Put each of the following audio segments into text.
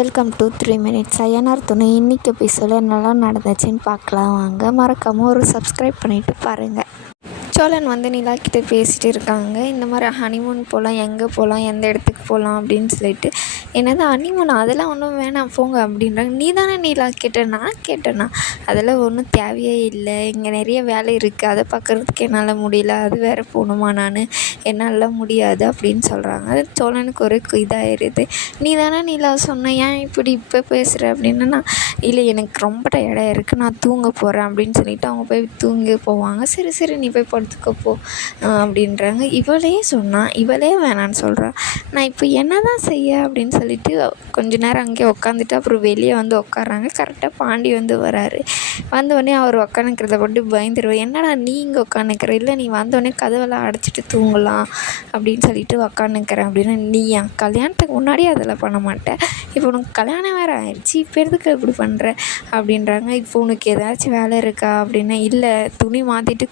Welcome to 3 minutes Ayyanar துணை. இன்றைக்கி எபிசோடில் என்னெல்லாம் நடந்துச்சுன்னு பார்க்கலாம் வாங்க. மறக்காமல் ஒரு சப்ஸ்கிரைப் பண்ணிவிட்டு பாருங்கள். சோழன் வந்து நிலா கிட்டே பேசிகிட்டு இருக்காங்க. இந்த மாதிரி ஹனிமூன் போகலாம், எங்கே போகலாம், எந்த இடத்துக்கு போகலாம் அப்படின்னு சொல்லிட்டு. என்னது ஹனிமூன், அதெல்லாம் ஒன்றும் வேணாம் போங்க அப்படின்றாங்க. நீ தானே நிலா கேட்ட, நான் கேட்டேன்னா அதெல்லாம் ஒன்றும் தேவையே இல்லை, இங்கே நிறைய வேலை இருக்குது, அதை பார்க்குறதுக்கு என்னால் முடியல, அது வேறு போகணுமா, என்னால் முடியாது அப்படின்னு சொல்கிறாங்க. அது சோழனுக்கு ஒரு இதாகிடுது. நீ தானே நிலா சொன்ன, ஏன் இப்படி இப்போ பேசுகிற அப்படின்னா, இல்லை எனக்கு ரொம்ப டயர்டாக இருக்குது, நான் தூங்க போகிறேன் அப்படின்னு சொல்லிட்டு அவங்க போய் தூங்கி போவாங்க. சரி சரி நீ போய் படுத்துக்கப்போ அப்படின்றாங்க. இவளே வேணான்னு சொல்கிறான். நான் இப்போ என்ன தான் செய்ய அப்படின்னு சொல்லிட்டு கொஞ்ச நேரம் அங்கேயே உட்காந்துட்டு அப்புறம் வெளியே வந்து உட்காராங்க. கரெக்டாக பாண்டி வந்து வராரு. வந்தோடனே அவர் உட்காந்துக்கிறத போட்டு பயந்துருவேன். என்னடா நீ இங்கே உட்காந்துக்கிற, இல்லை நீ வந்தோடனே கதவெல்லாம் அடைச்சிட்டு தூங்கலாம் அப்படின்னு சொல்லிட்டு உட்காந்துக்கிறேன் அப்படின்னா, நீ என் கல்யாணத்துக்கு முன்னாடியே அதெல்லாம் பண்ண மாட்டேன், இப்போ உனக்கு கல்யாணம் வேறு ஆயிடுச்சு, இப்போ எதுக்கு இப்படி பண்ணுற அப்படின்றாங்க. இப்போ உனக்கு ஏதாச்சும் வேலை இருக்கா அப்படின்னா, இல்லை துணி மாற்றிட்டு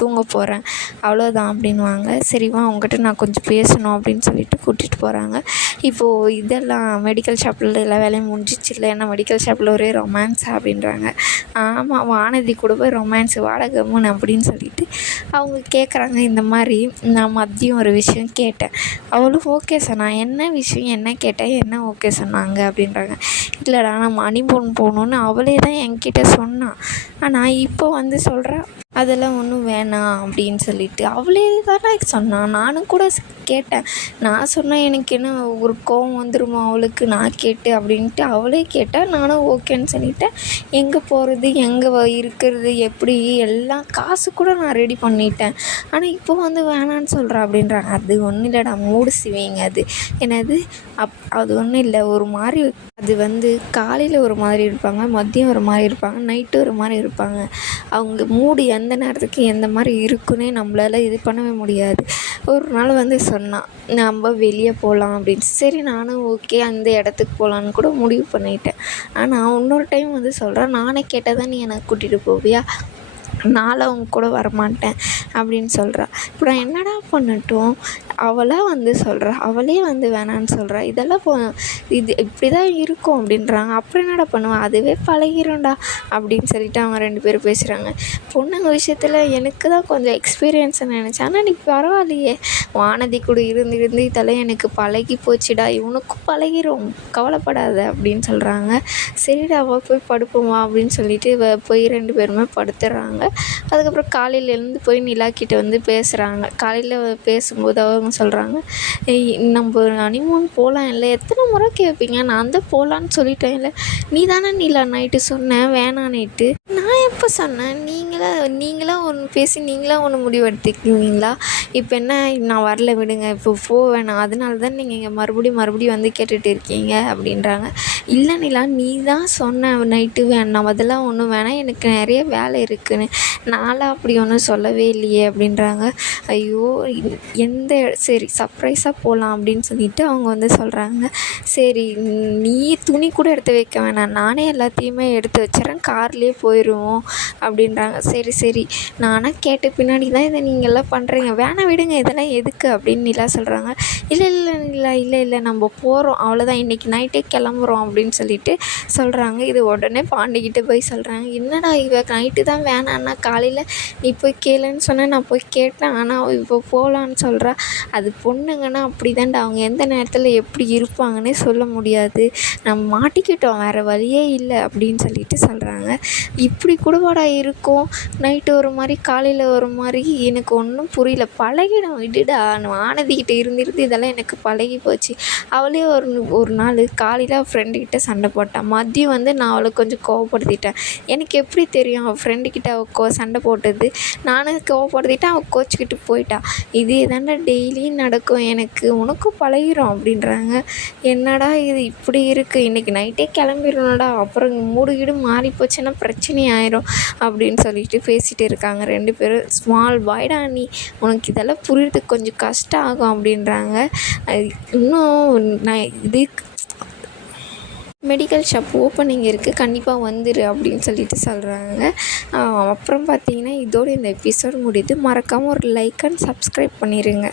தூங்க போகிறேன் அவ்வளோதான் அப்படின்வாங்க. சரிவா உங்ககிட்ட நான் கொஞ்சம் பேசணும் அப்படின்னு சொல்லிட்டு கூட்டிகிட்டு போகிறாங்க. இப்போது இதெல்லாம் மெடிக்கல் ஷாப்பில் எல்லா வேலையும் முடிஞ்சிச்சு இல்லை, ஏன்னா மெடிக்கல் ஷாப்பில் ஒரே ரொமான்ஸ் அப்படின்றாங்க. ஆமாம் வானதி கூட போய் ரொமான்ஸ் வாடகைமுன்னு அப்படின்னு சொல்லிட்டு அவங்க கேட்குறாங்க. இந்த மாதிரி நான் மதியம் ஒரு விஷயம் கேட்டேன், அவளும் ஓகே சொன்னா. என்ன விஷயம், என்ன கேட்டேன், என்ன ஓகே சொன்னாங்க அப்படின்றாங்க. இல்லைடா நான் ஹனிமூன் போகணுன்னு அவளே தான் என்கிட்ட சொன்னான், ஆனால் இப்போ வந்து சொல்கிறா அதெல்லாம் ஒன்றும் வேணாம் அப்படின்னு சொல்லிட்டு. அவளே தானே சொன்னான், நானும் கூட கேட்டேன். நான் சொன்னேன் எனக்கு என்ன ஒரு கோவம் வந்துருமா அவளுக்கு நான் கேட்டு அப்படின்ட்டு. அவளே கேட்டால் நானும் ஓகேன்னு சொல்லிட்டேன். எங்கே போகிறது, எங்கே இருக்கிறது, எப்படி எல்லாம் காசு கூட நான் ரெடி பண்ணிட்டேன், ஆனால் இப்போ வந்து வேணான்னு சொல்கிறா அப்படின்றாங்க. அது ஒன்றும் இல்லைடா, மூடு சிவிங்க. அது என்னது அது ஒன்றும் இல்லை, ஒரு மாதிரி அது வந்து காலையில் ஒரு மாதிரி இருப்பாங்க, மதியம் ஒரு மாதிரி இருப்பாங்க, நைட்டு ஒரு மாதிரி இருப்பாங்க. அவங்க மூடு எந்த நேரத்துக்கு எந்த மாதிரி இருக்குன்னே நம்மளால் இது பண்ணவே முடியாது. ஒரு நாள் வந்து சொன்னான் நம்ம வெளியே போகலாம் அப்படின்னு. சரி நானும் ஓகே அந்த இடத்துக்கு போகலான்னு கூட முடிவு பண்ணிட்டேன். ஆனால் இன்னொரு டைம் வந்து சொல்கிறேன், நானே கேட்டால் தான் நீ எனக்கு கூட்டிகிட்டு போவியா, நானும் அவங்க கூட வரமாட்டேன் அப்படின்னு சொல்கிறா. இப்போ நான் என்னடா பண்ணட்டும், அவளாக வந்து சொல்கிறா, அவளே வந்து வேணான்னு சொல்கிறா. இதெல்லாம் இது இப்படி தான் இருக்கும் அப்படின்றாங்க. அப்புறம் என்னடா பண்ணுவேன், அதுவே பழகிரும்டா அப்படின்னு சொல்லிட்டு அவங்க 2 பேரும் பேசுகிறாங்க. பொண்ணுங்க விஷயத்தில் எனக்கு தான் கொஞ்சம் எக்ஸ்பீரியன்ஸ்னு நினச்சேன், ஆனால் நீ பரவாயில்லையே, வானதி கூட இருந்து இதெல்லாம் எனக்கு பழகி போச்சுடா, இவனுக்கும் பழகிரும், கவலைப்படாத அப்படின்னு சொல்கிறாங்க. சரிடா போய் படுப்போமா அப்படின்னு சொல்லிட்டு போய் 2 பேருமே படுத்துடுறாங்க. அதுக்கப்புறம் காலையில் எழுந்து போய் நிலா கிட்ட வந்து பேசுகிறாங்க. காலையில் பேசும்போது அவங்க சொல்கிறாங்க, நம்ம ஹனிமூன் போகலாம் இல்லை, எத்தனை முறை கேட்பீங்க, நான் தான் போகலான்னு சொல்லிட்டேன் இல்லை, நீ தானே நிலா நைட்டு சொன்னேன் வேணான்னுட்டு. நான் எப்போ சொன்னேன், நீங்களா ஒன்று பேசி நீங்களா ஒன்று முடிவெடுத்துக்குவீங்களா, இப்போ என்ன நான் வரல விடுங்க, இப்போ போவேணாம், அதனால தான் நீங்கள் இங்கே மறுபடியும் வந்து கேட்டுட்டு இருக்கீங்க அப்படின்றாங்க. இல்லை நிலா நீ தான் சொன்ன நைட்டு வேணாம், அதெல்லாம் ஒன்றும் வேணாம், எனக்கு நிறைய வேலை இருக்குன்னு. நான்லாம் அப்படி ஒன்றும் சொல்லவே இல்லையே அப்படின்றாங்க. ஐயோ சரி சர்ப்ரைஸாக போகலாம் அப்படின்னு சொல்லிட்டு அவங்க வந்து சொல்கிறாங்க. சரி நீ துணி கூட எடுத்து வைக்க வேணாம், நானே எல்லாத்தையுமே எடுத்து வச்சுறேன், கார்லேயே போயிடுவோம் அப்படின்றாங்க. சரி நானாக கேட்ட பின்னாடி தான் இதை நீங்கள்லாம் பண்ணுறீங்க, வேணாம் விடுங்க, இதெல்லாம் எதுக்கு அப்படின்னு நிலா சொல்கிறாங்க. இல்லை நம்ம போகிறோம் அவ்வளோதான், இன்றைக்கி நைட்டே கிளம்புறோம் அப்படின்னு சொல்லிட்டு சொல்கிறாங்க. இது உடனே பாண்டிக்கிட்ட போய் சொல்கிறாங்க, என்னடா இவ நைட்டு தான் வேணான்னா காலையில் நீ போய் கேளுன்னு சொன்னால் நான் போய் கேட்டேன், ஆனால் இப்போ போகலான்னு சொல்கிறா. அது பொண்ணுங்கன்னா அப்படி தான்டா, அவங்க எந்த நேரத்தில் எப்படி இருப்பாங்கன்னே சொல்ல முடியாது, நம்ம மாட்டிக்கிட்டோம், வேறு வழியே இல்லை அப்படின்னு சொல்லிட்டு சொல்கிறாங்க. இப்படி கூடவாடா இருக்கும், நைட்டு ஒரு மாதிரி காலையில் ஒரு மாதிரி, எனக்கு ஒன்றும் புரியல, பழகிடும் விடுடா, வானதிக்கிட்ட இருந்து இதெல்லாம் எனக்கு பழகி போச்சு. அவளே ஒரு நாள் காலையில் ஃப்ரெண்டுக்கிட்ட சண்டை போட்டான், மதியம் வந்து நான் அவளை கொஞ்சம் கோவப்படுத்திட்டேன், எனக்கு எப்படி தெரியும் அவள் ஃப்ரெண்டுக்கிட்ட அவள் சண்டை போட்டது, நானும் கோவப்படுத்திட்டேன், அவள் கோச்சிக்கிட்டு போயிட்டா, இதே தாண்டா டெய்லியும் நடக்கும், எனக்கு உனக்கும் பழகிரும் அப்படின்றாங்க. என்னடா இது இப்படி இருக்குது, இன்றைக்கி நைட்டே கிளம்பிடணும்டா, அப்புறம் மூடு மாறி போச்சுன்னா பிரச்சனை ஆயிரும் அப்படின்னு சொல்லிட்டு பேசிகிட்டு இருக்காங்க 2 பேரும். ஸ்மால் பாய்டா நீ, உனக்கு இதெல்லாம் புரியுறதுக்கு கொஞ்சம் கஷ்டம் ஆகும் அப்படின்றாங்க. இன்னும் நான் மெடிக்கல் ஷாப் ஓப்பனிங் இருக்குது, கண்டிப்பாக வந்துரு அப்படின்னு சொல்லிட்டு சொல்கிறாங்க. அப்புறம் பார்த்திங்கன்னா இதோடு இந்த எபிசோட் முடியுது. மறக்காமல் ஒரு லைக் அண்ட் சப்ஸ்கிரைப் பண்ணிடுங்க.